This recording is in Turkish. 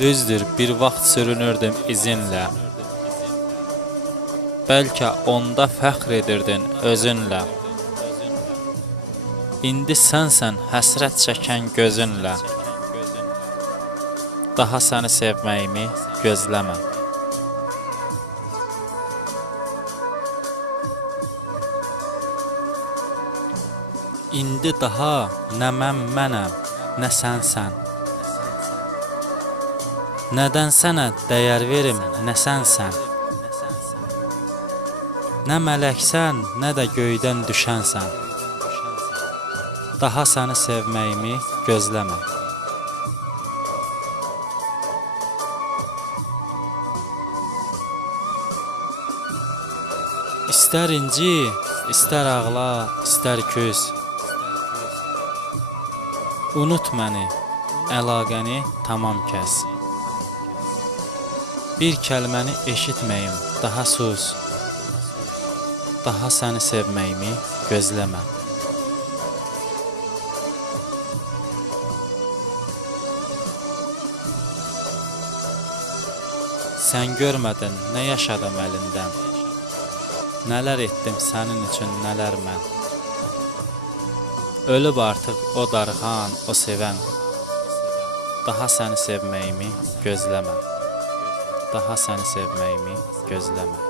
Düzdür, bir vaxt sürünürdüm izinlə. Bəlkə onda fəxr edirdin özünlə. İndi sənsən həsrət çəkən gözünlə. Daha səni sevməyimi gözləmə. İndi daha nə mən mənəm, nə sənsən. Nədən sənə dəyər verim, nə sənsən. Nə mələksən, nə də göydən düşənsən. Daha səni sevməyimi gözləmə. İstər inci, istər ağla, istər küs. Unut məni, əlaqəni tamam kəs. Bir kəlməni eşitməyim, daha sus. Daha səni sevməyimi gözləmə. Sən görmədin nə yaşadım əlindən. Nələr etdim sənin üçün, nələr mən. Ölüb artıq o darğan, o sevən. Daha səni sevməyimi gözləmə. Daha səni sevməyimi gözləmə.